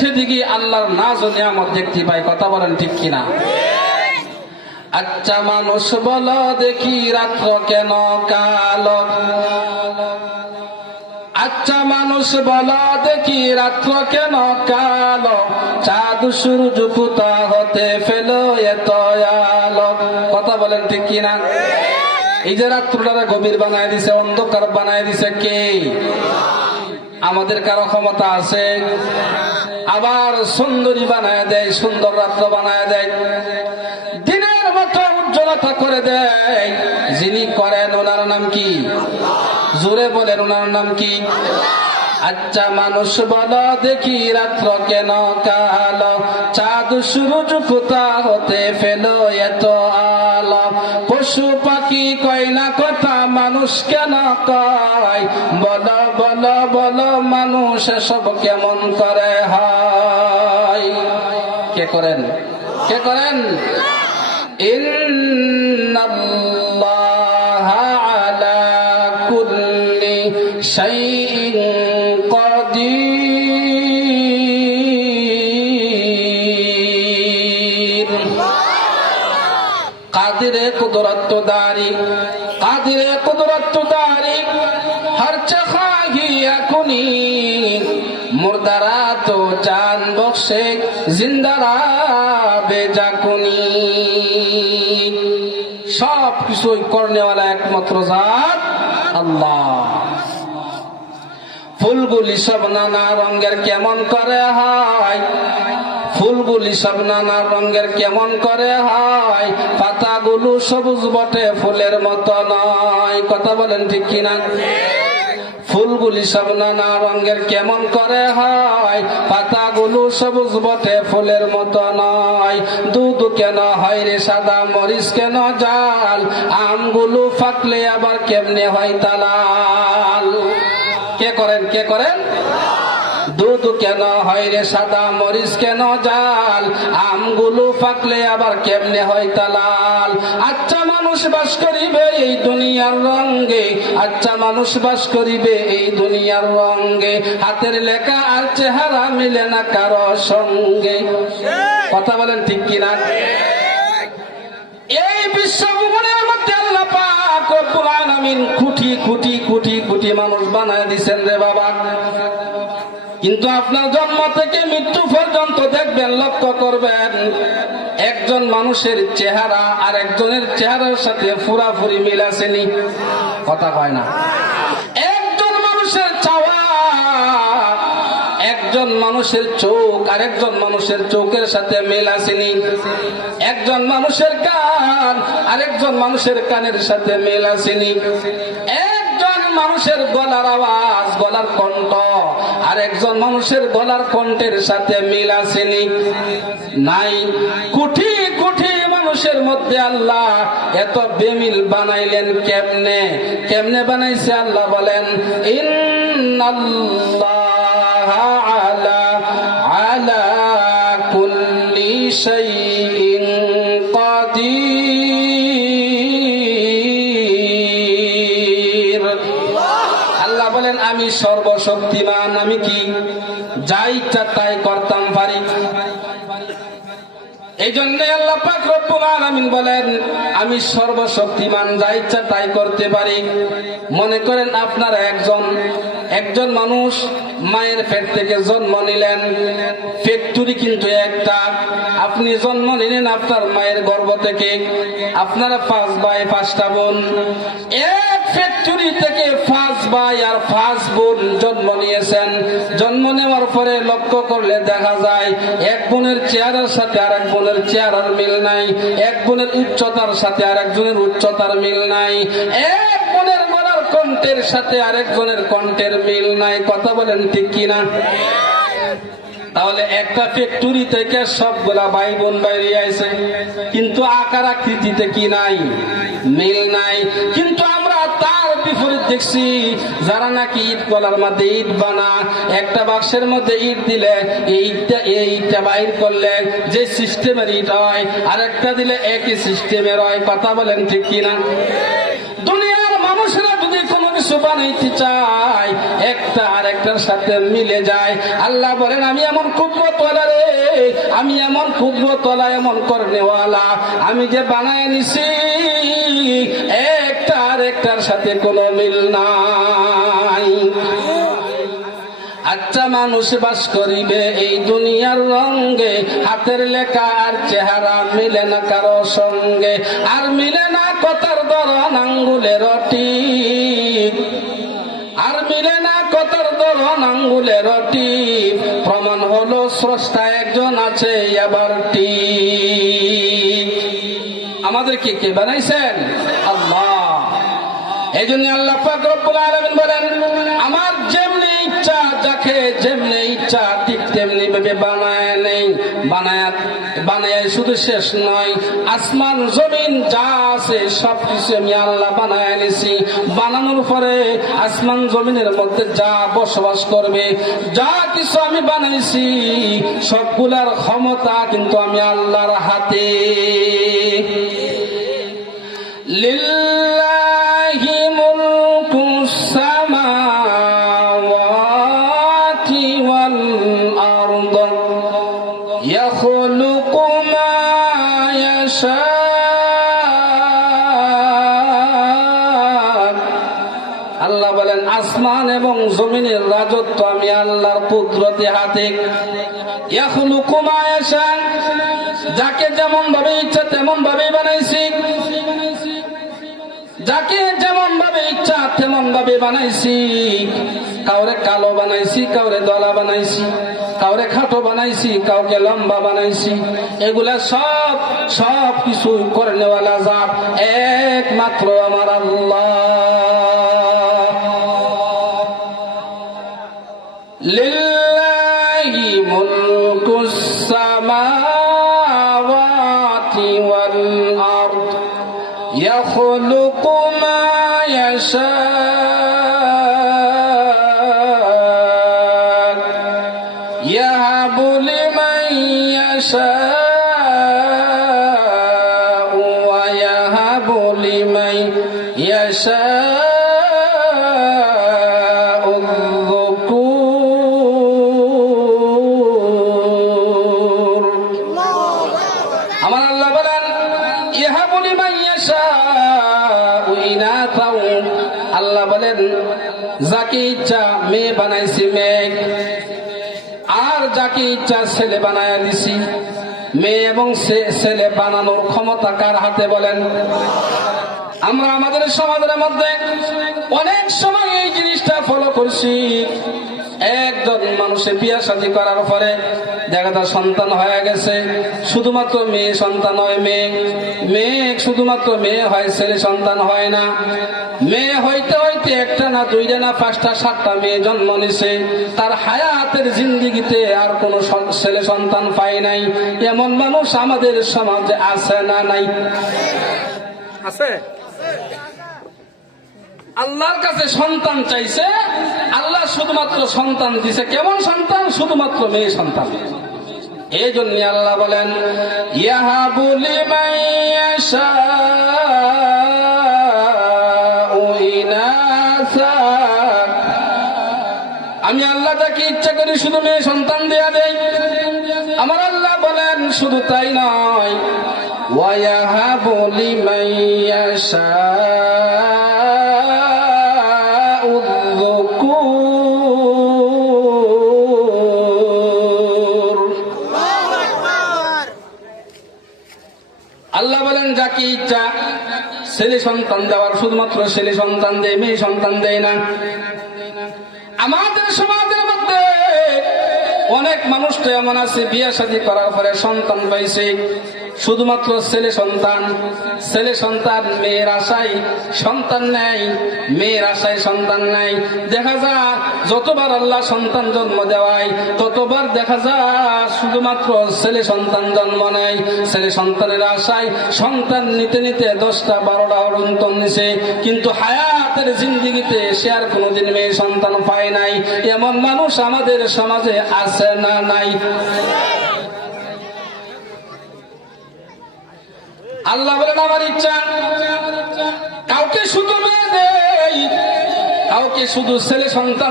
সেদিকে আল্লাহর নাজ ও নিয়ামত দেখতে পাই। কথা বলেন ঠিক কিনা? আচ্ছা মানুষ বলো দেখি রাত্র কেন কালো, আচ্ছা মানুষ বলো দেখি রাত্র কেন কালো, চাঁদ সূর্য কোথা হতে ফেলো এত আলো। কথা বলেন ঠিক কিনা? এই যে রাত্রটারে গভীর বানায় দিছে, অন্ধকার বানায় দিছে কে? আমাদের কারো ক্ষমতা আছে? আবার সুন্দরী বানায় দেয়, সুন্দর রাত্র বানায় দেয়, দিনের মতো উজ্জ্বলতা করে দেয়। যিনি করেন ওনার নাম কি? জোরে বলেন ওনার নাম কি? আচ্ছা মানুষ বলো দেখি রাত্র কেন কালো, চাঁদ সূরজ কোথা হতে ফেলো এত আলো। পশু পাখি কয় না কথা, মানুষ কেন কয়? বলো বলো বলো মানুষ সব কেমন করে হয়? কে করেন? কে করেন? ইন্নাল্লাহা আলা কুল্লি শাইইন কাদির। কাদিরে কুদরত দারি, কাদিরে কুদরত দারি, হর চাহি এখনি মুর্দারা তো জান বখশে, জিন্দারা বেজাকুনি। সব কিছুই করনেওয়ালা একমাত্র জাত আল্লাহ। ফুলগুলি সব নানা রঙের কেমন করে হয়, ফুলগুলি সব নানা রঙের কেমন করে হয়, পাতাগুলো সবুজ বটে ফুলের মতো নয়। কথা বলেন ঠিক কিনা? ফুলগুলি সব নানা রঙের কেমন করে হয়, পাতাগুলো সবুজ বটে ফুলের মতো নয়। দুধ কেন হয় রে সাদা, মরিচ কেন জাল, আমগুলো ফাটলে আবার কেমনে হয় তালাল। কে করেন? কে করেন? দুধ কেন হয় রে সাদা, মরিচ কেন জাল, আমগুলো ফাকলে আবার কেমনে হয় তালাল। আচ্ছা মানুষ বাস করিবে এই দুনিয়ার রঙ্গে, আচ্ছা মানুষ বাস করিবে এই দুনিয়ার রঙ্গে, হাতের লেখা আর চেহারা মিলে না কারো সঙ্গে। কথা বলেন ঠিক কিনা? এই বিশ্বভূমনের মধ্যে আল্লাহ পাক রব্বুল আলামিন কোটি কোটি কোটি কোটি মানুষ বানায় দিয়েছেন রে বাবা। কিন্তু আপনার জন্ম থেকে মৃত্যু পর্যন্ত দেখবেন, লক্ষ্য করবেন, একজন মানুষের চেহারা আর একজনের চেহারার সাথে পুরাপুরি মিল আসেনি। কথা কয় না? একজন মানুষের চাওয়া, একজন মানুষের চোখ আর একজন মানুষের চোখের সাথে মিল আসেনি। একজন মানুষের কান আর একজন মানুষের কানের সাথে মিল আসেনি। একজন মানুষের গলার আওয়াজ, গলার কণ্ঠ আর একজন মানুষের গলার কণ্ঠের সাথে মিল আসেনি। নাই। কোটি কোটি মানুষের মধ্যে আল্লাহ এত বেমিল বানাইলেন কেমনে? কেমনে বানাইছে আল্লাহ বলেন, ইন্নাল্লাহা আলা কুল্লি শাইইন কাদির। আল্লাহ বলেন আমি সর্বশক্তিমান, আমি কি যা ইচ্ছা তাই করতাম পারি। এই জন্য আল্লাহ পাক রব্বুল আলামিন বলেন আমি সর্বশক্তিমান, যা ইচ্ছা তাই করতে পারি। মনে করেন আপনারা একজন মানুষ মায়ের পেট থেকে জন্ম নিলেন, ফ্যাক্টরি কিন্তু একটা। আপনি জন্ম নিলেন আপনার মায়ের গর্ভ থেকে, আপনারা 5 ভাই 5টা বোন, এক ফ্যাক্টরি থেকে 5 ভাই আর 5 বোন জন্ম নিয়েছেন। জন্ম নেওয়ার পরে লক্ষ্য করলে দেখা যায় এক বোনের চেহারার সাথে আর এক বোনের চেহারার মিল নাই, এক বোনের উচ্চতার সাথে আর একজনের উচ্চতার মিল নাই, এক বোনের গলার কণ্ঠের সাথে আরেকজনের কণ্ঠের মিল নাই। কথা বলেন ঠিক কিনা? তাহলে একটা ফ্যাক্টরি থেকে সবগুলা ভাই বোন বাইরে আইছে, কিন্তু আকার আকৃতিতে কি নাই? মিল নাই। কিন্তু আমরা তার বিপরীত দেখছি, যারা নাকি ইট কলার মধ্যে ইট বানা, একটা বাক্সের মধ্যে ইট দিলে এইটা বাইর করলে যে সিস্টেমের ইট হয়, আর একটা দিলে একই সিস্টেমের হয়। কথা বলেন ঠিক কিনা? দুনিয়ার মানুষরা যদি কোনো কিছু বানাইতে চায়, একটা আর একটা আরেকটার সাথে মিলে যায়। আল্লাহ বলেন আমি এমন কুদরতওয়ালা রে, আমি এমন কুদরতওয়ালা, এমন করনেওয়ালা, আমি যে বানায় নিছি একটা আরেকটার সাথে কোনো মিল নাই। আচ্ছা মানুষ বাস করিবে এই দুনিয়ার রঙ্গে, হাতের লেখা আর চেহারা মিলে না কারো সঙ্গে, আর মিলে না কথার ধরন আঙ্গুলের টিপ, আর মিলে না কথার ধরন আঙ্গুলের টিপ। প্রমাণ হলো স্রষ্টা একজন আছে এবার টিপ। আমাদেরকে কে বানাইছেন? আল্লাহ। এই জন্য আল্লাহ পাক রব্বুল আলামিন বলেন আমার যেমনি ইচ্ছা, যাকে যেমনি ইচ্ছা ঠিক তেমনি ভাবে বানায় নেই, বানায় শুধু শেষ নয়, আসমান জমিন যা আছে সবকিছু আমি আল্লাহ বানায় এনেছি। বানানোর পরে আসমান জমিনের মধ্যে যা বসবাস করবে, যা কিছু আমি বানাইছি সবগুলার ক্ষমতা কিন্তু আমি আল্লাহর হাতে। লিল্লাহি মুলকুস সামাওয়াতি ওয়াল আরদ ইয়াখলুকু মা ইয়াশা। আল্লাহ বলেন আসমান এবং জমিনের রাজত্ব আমি আল্লাহর কুদরতে হাতে। ইয়াখলুকু মা ইয়াশা, যাকে যেমন ভাবে ইচ্ছা তেমন ভাবে বানাইছি, যাকে যেমন ভাবে ইচ্ছা তেমন ভাবে বানাইছি। কাউরে কালো বানাইছি, কাউরে দলা বানাইছি, কাউরে খাটো বানাইছি, কাউকে লম্বা বানাইছি। এগুলা সব কিছু করে নেওয়ালা জাত একমাত্র আমার আল্লাহ। লিল্লাহি মুলকুস সামাওয়াতি ওয়াল আরদ ইয়াখলুকু মা ইয়াশা ইয়াহাবু লিমান ইয়াশা ওয়া ইয়াহাবু লিমান ইয়াশা আমার আল্লাহ বলেন ইয়াহাবু লিমান ইয়াশা ইনাথা। আল্লাহ বলেন যাকে ইচ্ছা মেয়ে বানাইছি মেয়ে, আর যাকে ইচ্ছা ছেলে বানায় দিছি। মেয়ে এবং ছেলে বানানোর ক্ষমতা কার হাতে বলেন? আমরা আমাদের সমাজের মধ্যে অনেক সময় এই জিনিসটা ফলো করছি। একজন মানুষের বিয়ে শাদী করার পরে দেখা যায় সন্তান হয়ে গেছে, শুধুমাত্র মেয়ে সন্তান হয়, মেয়ে শুধুমাত্র মেয়ে হয়, ছেলে সন্তান হয় না। মেয়ে হইতে হইতে একটা না দুইটা না পাঁচটা সাতটা মেয়ে জন্ম নিছে, তার হায়াতের জিন্দিগিতে আর কোনো ছেলে সন্তান পায় নাই। এমন মানুষ আমাদের সমাজে আছে না নাই? আছে। আল্লাহর কাছে সন্তান চাইছে, আল্লাহ শুধুমাত্র সন্তান দিছে। কেমন সন্তান? শুধুমাত্র মেয়ে সন্তান। এই জন্য আল্লাহ বলেন ইয়াহাবু লিমান ইয়াশাউ ইনাসা। আমি আল্লাহ যাকে ইচ্ছা করি শুধু মেয়ে সন্তান দেয়া দেই। আমার আল্লাহ বলেন শুধু তাই নয়, ওয়া ইয়াহাবু লিমান ইয়াশাউ আল্লাহ বলেন যাকে ইচ্ছা ছেলে সন্তান দেওয়ার শুধুমাত্র ছেলে সন্তান দেয়, মেয়ে সন্তান দেয় না। আমাদের সমাজের মধ্যে অনেক মানুষ তো এমন আছে বিয়ে শাদী করার পরে সন্তান পাইছে, শুধুমাত্র ছেলে সন্তান, মেয়ের আশায় সন্তান নেই, মেয়ের আশায় সন্তান নাই। দেখা যায় যতবার আল্লাহ সন্তান জন্ম দেওয়ায় ততবার দেখা যায় শুধুমাত্র ছেলে সন্তান জন্ম নেয়। ছেলে সন্তানের আশায় সন্তান নিতে নিতে 10টা 12টা সন্তান নিছে, কিন্তু হায়াতের জিন্দিগিতে সে আর কোনোদিন মেয়ে সন্তান পায় নাই। এমন মানুষ আমাদের সমাজে আছে না নাই? আল্লাহ বলেন আমার ইচ্ছা কাউকে শুধু মেয়ে দেই, কাউকে শুধু ছেলে সন্তান